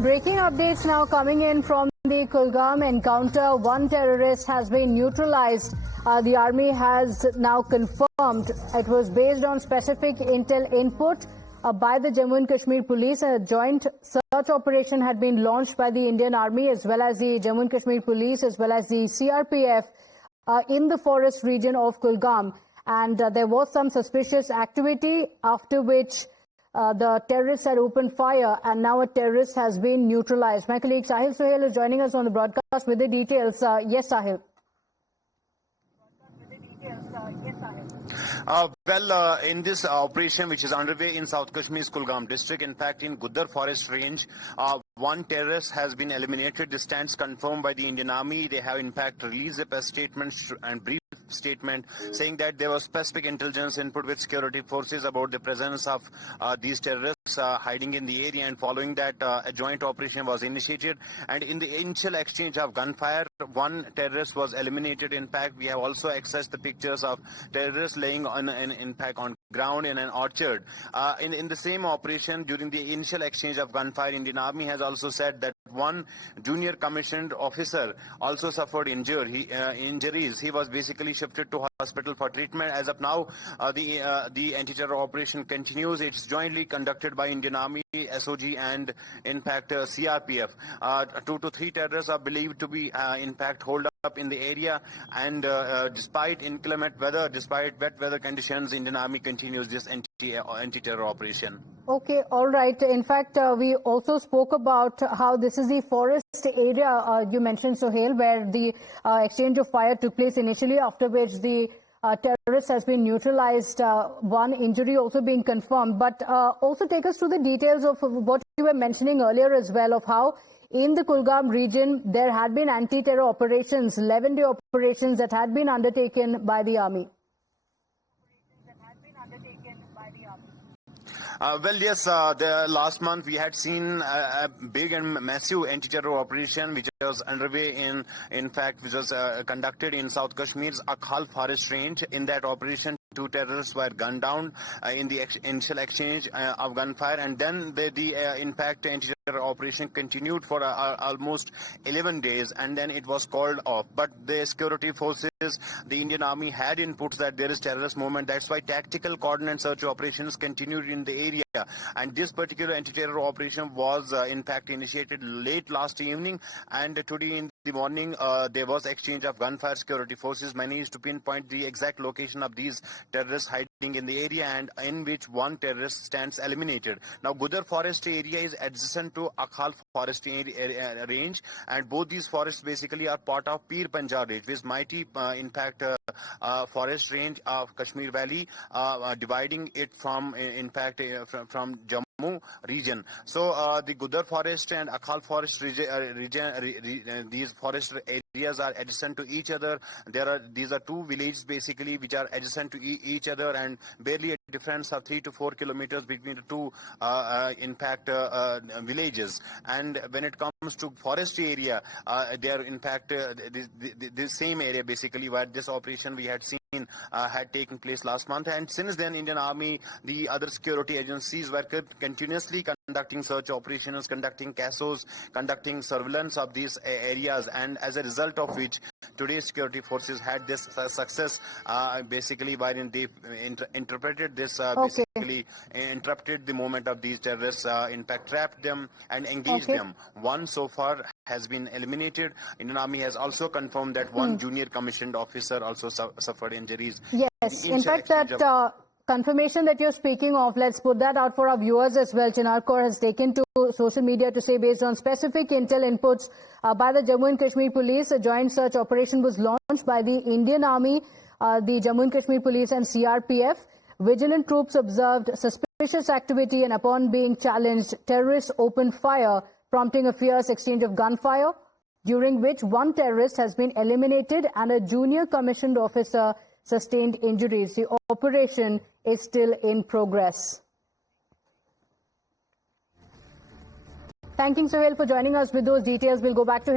Breaking updates now coming in from the Kulgam encounter. One terrorist has been neutralized. The army has now confirmed it was based on specific intel input by the Jammu and Kashmir police. A joint search operation had been launched by the Indian Army as well as the Jammu and Kashmir police as well as the CRPF in the forest region of Kulgam. And there was some suspicious activity, after which the terrorists had opened fire, and now a terrorist has been neutralized. My colleague Sahil Suhail is joining us on the broadcast with the details. Yes, Sahil. In this operation which is underway in South Kashmir's Kulgam district, in fact in Guddar forest range, one terrorist has been eliminated. This stands confirmed by the Indian Army. They have in fact released a statement and brief statement saying that there was specific intelligence input with security forces about the presence of these terrorists hiding in the area, and following that a joint operation was initiated, and in the initial exchange of gunfire one terrorist was eliminated. In fact, we have also accessed the pictures of terrorists laying on on ground in an orchard. In the same operation, during the initial exchange of gunfire, Indian Army has also said that one junior commissioned officer also suffered injuries. He was basically shifted to hospital for treatment. As of now, the anti-terror operation continues. It's jointly conducted by Indian Army, SOG, and in fact CRPF. 2 to 3 terrorists are believed to be in fact holed up in the area, and despite inclement weather, despite wet weather conditions, Indian Army continues this anti-terror operation. Okay, all right. In fact, we also spoke about how this is the forest area you mentioned, Sohail, where the exchange of fire took place initially, after which the terrorist has been neutralized, one injury also being confirmed. But also take us through the details of what you were mentioning earlier as well, of how in the Kulgam region there had been anti-terror operations, 11-day operations that had been undertaken by the army. Yes, the last month we had seen a big and massive anti-terror operation which was underway in fact which was conducted in South Kashmir's Akhal forest range. In that operation, 2 terrorists were gunned down in the initial exchange of gunfire, and then in fact anti-terror operation continued for almost 11 days, and then it was called off. But the security forces, the Indian Army, had inputs that there is terrorist movement. That's why tactical coordinate search operations continued in the area, and this particular anti-terror operation was in fact initiated late last evening, and today in the morning there was exchange of gunfire. Security forces managed to pinpoint the exact location of these terrorists hiding in the area, and in which one terrorist stands eliminated. Now, Guddar forest area is adjacent to Akhal forest range, and both these forests basically are part of Pir Panjal range, which mighty in fact forest range of Kashmir Valley, dividing it from in fact from Jammu region. So the Guddar forest and Akhal forest region, these forest areas are adjacent to each other. These are 2 villages basically which are adjacent to each other, and barely a difference of 3 to 4 kilometers between the 2 in fact villages. And when it comes to forest area, they are in fact the same area basically where this operation we had seen had taken place last month. And since then, Indian Army, the other security agencies were continuously conducting search operations, conducting CASOs, conducting surveillance of these areas, and as a result of which today's security forces had this success basically wherein they interpreted this basically interrupted the movement of these terrorists, in fact trapped them and engaged them. One so far has been eliminated. Indian Army has also confirmed that one junior commissioned officer also suffered injuries. Yes, in fact that confirmation that you're speaking of, let's put that out for our viewers as well. Chinnar Kaur has taken to social media to say, based on specific intel inputs by the Jammu and Kashmir police, a joint search operation was launched by the Indian Army, the Jammu and Kashmir police and CRPF. Vigilant troops observed suspicious activity, and upon being challenged, terrorists opened fire, prompting a fierce exchange of gunfire, during which one terrorist has been eliminated and a junior commissioned officer sustained injuries. The operation is still in progress. Thanking Sohail for joining us with those details. We'll go back to him.